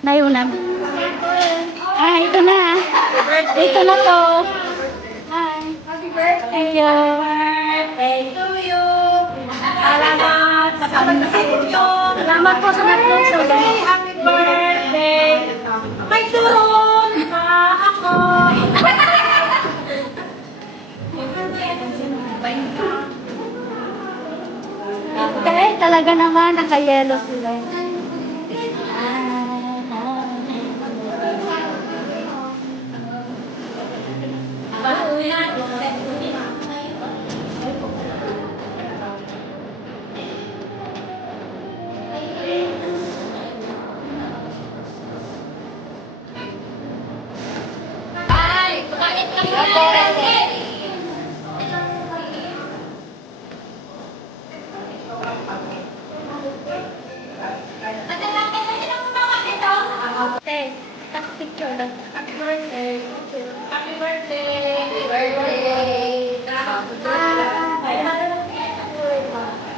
Nayunam. Ito na. Ito na to. Hi. Happy birthday! Thank you. Birthday to you! Salamat sa pagkakasyon! Salamat po sa natlong Birthday! Happy birthday! May turon pa ako! Okay, talaga naman naka-yellow sila. Ay! Kumain kami! Okay, tak picture lang. Happy birthday! Happy birthday! Birthday!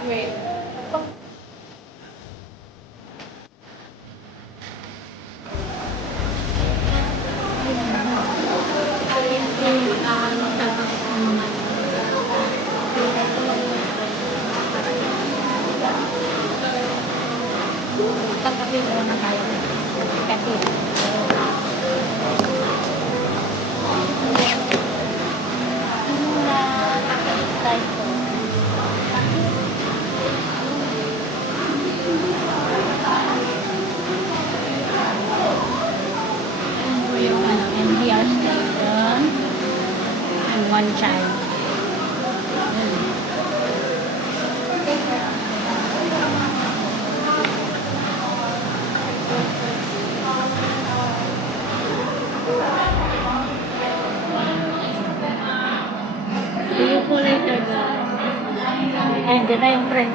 Wait. Tatabi mo na tayo. Kasi. Yung NBR station and one child. See you po later, guys. Ayun, dito yung friend.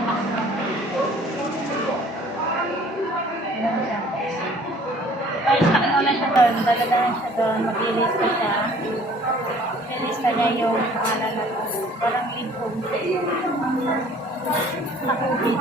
Guys, nakita na siya doon. Dadadahan siya doon. Mag-ilista siya. Ilista niya yung pangalan na to. Parang lead home siya. Nakubit.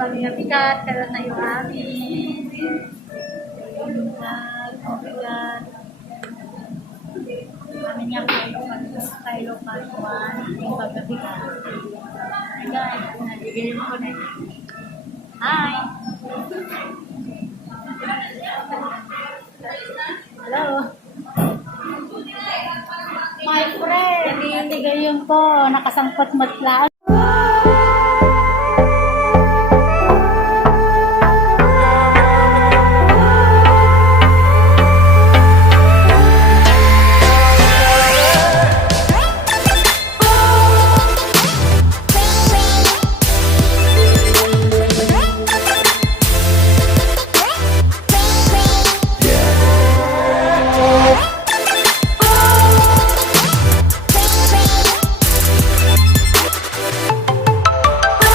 Mabigat, pero na yung amin. Mabigat. Amin niya kay local one, yung pagkabigat. Hi guys, nagigilin ko na. Hi! Hello! My friend, hindi gayon po, nakasangkot matlaan.